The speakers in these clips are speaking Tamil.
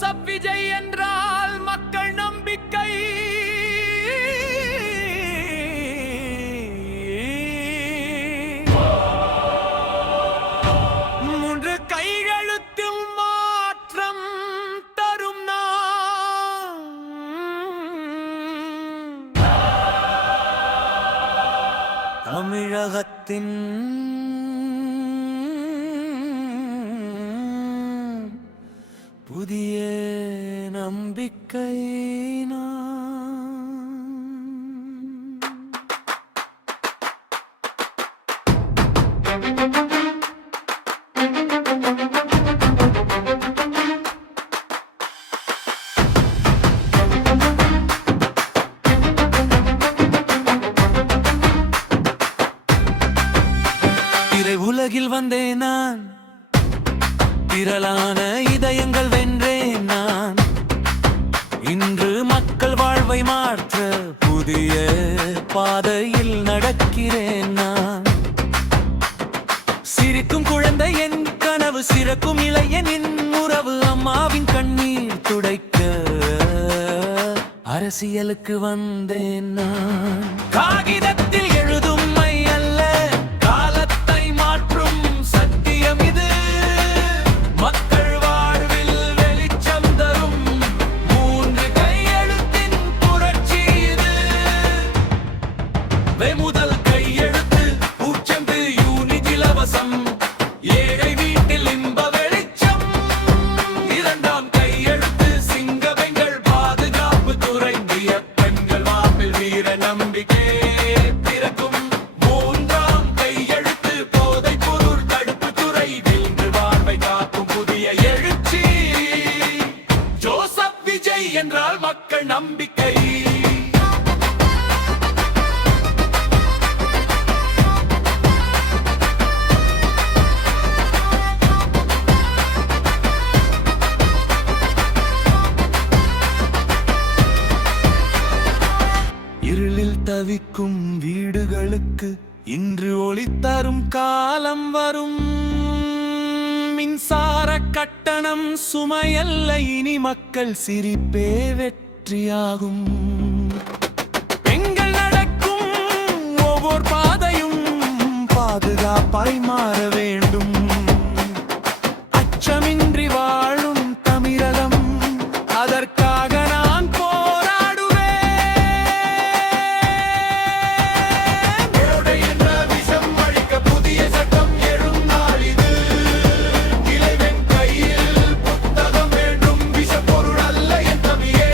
ஜோசப் விஜய் என்றால் மக்கள் நம்பிக்கை. மூன்று கையெழுத்தில் மாற்றம் தரும் தமிழகத்தின் புதிய நம்பிக்கை. திரை உலகில் வந்தேன் நான், திரளான இதயங்கள் வென்றேன் நான். இன்று மக்கள் வாழ்வை மாற்ற புதிய பாதையில் நடக்கிறேன் நான். சிரிக்கும் குழந்தை என் கனவு, சிறக்கும் இளையனின் உறவு, அம்மாவின் கண்ணீர் துடைக்க அரசியலுக்கு வந்தேன் நான். காகிதத்தில் எழுதும் மை அல்ல, காலத்தை மாற்றும் சத்தியம் இது. மக்கள் வாழ்வில் வெளிச்சம் தரும் மூன்று கையெழுத்தின் புரட்சி இது. முதல் கையெழுத்து பூச்செம்பு யூனிட் இலவசம், ஏழை வீட்டில் இன்ப வெளிச்சம். இரண்டாம் கையெழுத்து சிங்க பெண்கள் பாதுகாப்பு துறை, பெண்கள் வாப்பில் வீர நம்பிக்கை பிறக்கும். மூன்றாம் கையெழுத்து போதை பொருள் தடுப்பு துறை, வென்று வாழ்வை காக்கும் புதிய எழுச்சி. ஜோசப் விஜய் என்றால் மக்கள் நம்பிக்கை. இருளில் தவிக்கும் வீடுகளுக்கு இன்று ஒளி தரும் காலம் வரும். மின்சார கட்டணம் சுமையல்ல, இனி மக்கள் சிரிப்பே வெற்றியாகும். பெண்கள் நடக்கும் ஒவ்வொரு பாதையும் பாதுகாப்பாய் மாற வேண்டும். அச்சமின்றி வாழும் தமிழகம், அதற்காக நான் போராடுவேன். ஏழை என்ற விஷம் அழிக்க புதிய சட்டம் எழும் நாள் இது. இளைஞன் கையில் புத்தகம் வேண்டும், விஷ பொருள் அல்ல என் தம்பியே.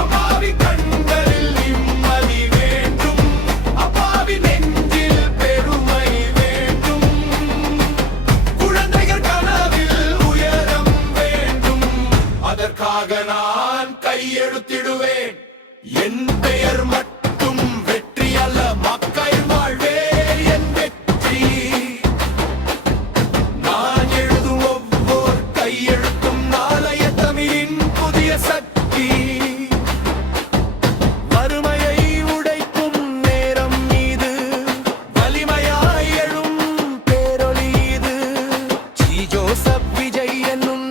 அப்பாவி கண்களில் நிம்மதி வேண்டும், அப்பாவி நெஞ்சில் பெருமை வேண்டும். குழந்தைகள் கனவில் உயரம் வேண்டும், அதற்காக நான் கையெழுத்திடுவேன். என் பெயர் மட்டும் வெற்றி அல்ல, மக்கள் வாழ்வே என் வெற்றி. நான் எழுதும் ஒவ்வொரு கையெழுத்தும் நாளைய தமிழின் புதிய சக்தி. வறுமையை உடைக்கும் நேரம் இது, வலிமையாய் எழும் பேரொளி இது. ஜோசப் விஜய் என்னும்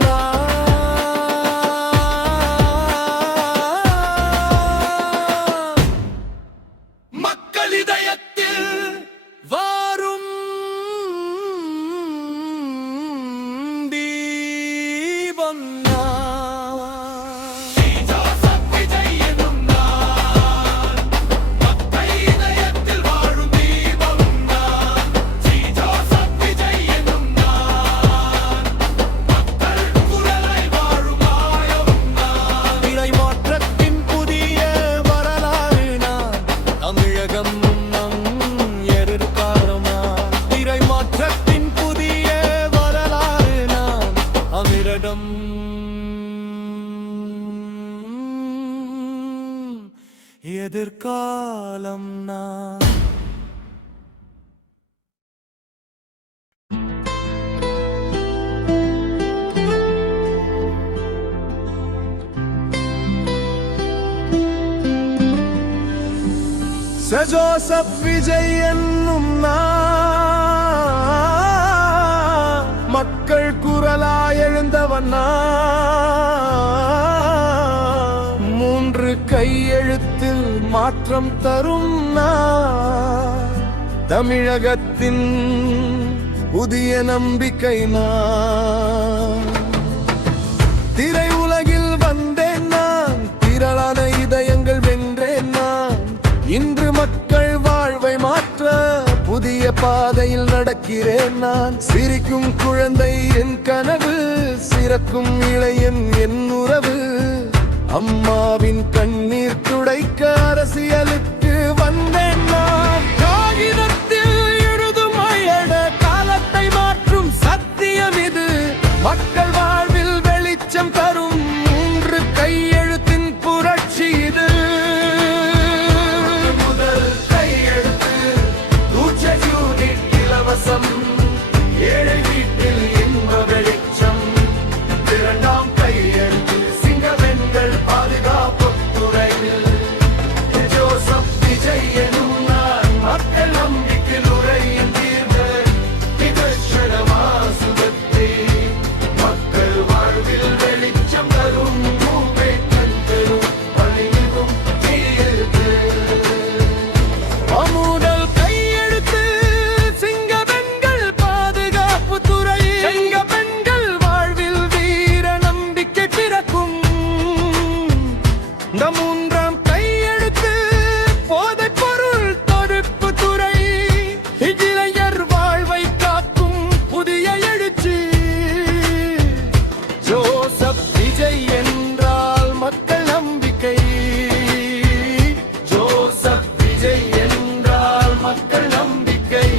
மக்கள் இதயத்தில் வாரும் தீபம் ஜோசப் விஜய் என்னும் நான், மக்கள் இதயத்தில் வாழும் தீபம் நான். ஜோசப் விஜய் என்னும் நான், மக்கள் குரலாய் வாழும் ஆயம் நான். திரை மாற்றத்தின் புதிய வரலாறு நான், தமிழகம் நம் எதிர்காலம் நான். திரை மாற்றத்தின் புதிய வரலாறு நான், தமிழகம் எதிர்காலம் நான். ஜோசப் விஜய் என்னும் நான், மக்கள் குரலாய் எழுந்தவன் நான். மாற்றம் தரும் நான். தமிழகத்தின் புதிய நம்பிக்கை நான். திரை உலகில் வந்தேன் நான், திரளான இதயங்கள் வென்றேன் நான். இன்று மக்கள் வாழ்வை மாற்ற புதிய பாதையில் நடக்கிறேன் நான். சிரிக்கும் குழந்தை என் கனவு, சிறக்கும் இளையன் என் உறவு. அம்மாவின் கண்ணீர் துடைக்க அரசியலுக்கு வந்தேன் நான். காகிதத்தில் எழுதும் அயட காலத்தை மாற்றும் சத்தியம் இது. மக்கள் வாழ்வில் வெளிச்சம் தரும் மூன்று கையெழுத்தின் புரட்சி இது. முதல் கையெழுத்து யூனிட் இலவசம், ஏழை வீட்டில் இன்ப வெளிச்சம். இரண்டாம் கையெழுத்து சிங்கப்பெண்கள் பாதுகாப்பு துறையில் ஜோசப் விஜய் எனும் நான். மக்கள் நம்பிக்கையில் உரையின் தீர்வு விதர்சனமா சுகத்தை. மக்கள் வாழ்வில் வெளிச்சம் தரும் மூவை தரும் பணியும் தீர்வு. அமுதல் கையெழுத்து சிங்கப்பெண்கள் பாதுகாப்பு துறை. சிங்கப்பெண்கள் வாழ்வில் வீர நம்பிக்கை பிறக்கும். இந்த மூன்றாம் கையெழுத்து போதைப் பொருள் தடுப்பு துறை. இளைஞர் வாழ்வை காக்கும் புதிய எழுச்சி. ஜோசப் விஜய் என்றால் மக்கள் நம்பிக்கை. ஜோசப் விஜய் என்றால் மக்கள் நம்பிக்கை.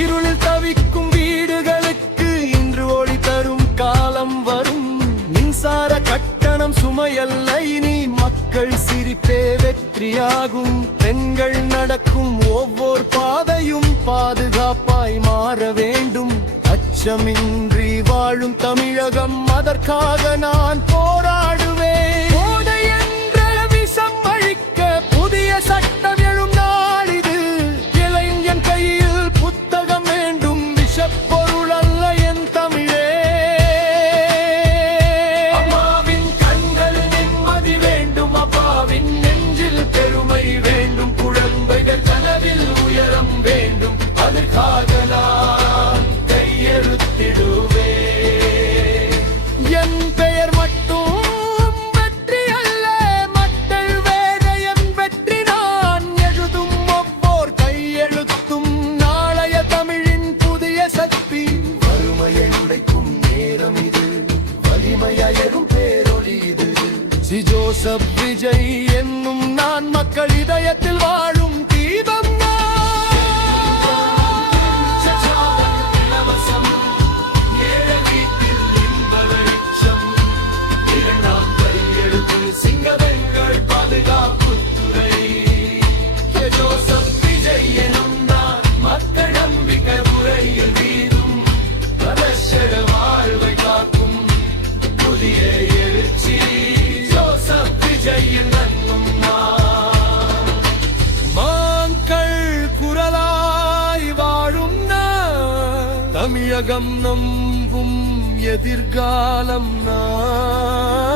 இருளில் தவிக்கும் வீடுகளுக்கு இன்று ஒளி தரும் காலம் வரும். மின்சார கட்டணம் சுமையல்ல இனி, மக்கள் சிரிப்பே வெற்றியாகும். பெண்கள் நடக்கும் ஒவ்வொரு பாதையும் பாதுகாப்பாய் மாற வேண்டும். அச்சமின்றி வாழும் தமிழகம், அதற்காக நான் போராடுவேன். போதை என்ற விஷம் அழிக்க புதிய சட்டம் எழும் நாள் இது. இளைஞன் கையில் புத்தகம் வேண்டும், விஷப்பொருள் அல்ல என் தமிழே. அம்மாவின் கண்களில் நிம்மதி வேண்டும், அப்பாவின் நெஞ்சில் பெருமை வேண்டும். குழந்தைகள் கனவில் உயரம் வேண்டும், அதற்காக நான் கையெழுத்திடுவேன். என் பெயர் மட்டும் வெற்றி அல்ல, மக்கள் வேதயம் வெற்றி. நான் எழுதும் ஒவ்வொரு கையெழுத்தும் நாளைய தமிழின் புதிய சக்தி. வறுமையை உடைக்கும் நேரம் இது, வலிமையரும் பேரொளி இது. ஜோசப் விஜய் என்னும் நான், மக்கள் இதயத்தில் வாழும் தீபம் சிங்கப்பெண்கள் பாதுகாப்பு துறை. ஜோசப் விஜய் எனும் நான், மக்கள் நம்பிக்கை உரையில் வீதும் பிரதர்ஷன வாழ்வை காக்கும் புதிய எழுச்சி. ஜோசப் விஜய் என்னும் நான், மக்கள் குரலாய் வாழும் நான். தமிழகம் நம்பும் எதிர்காலம் நான்.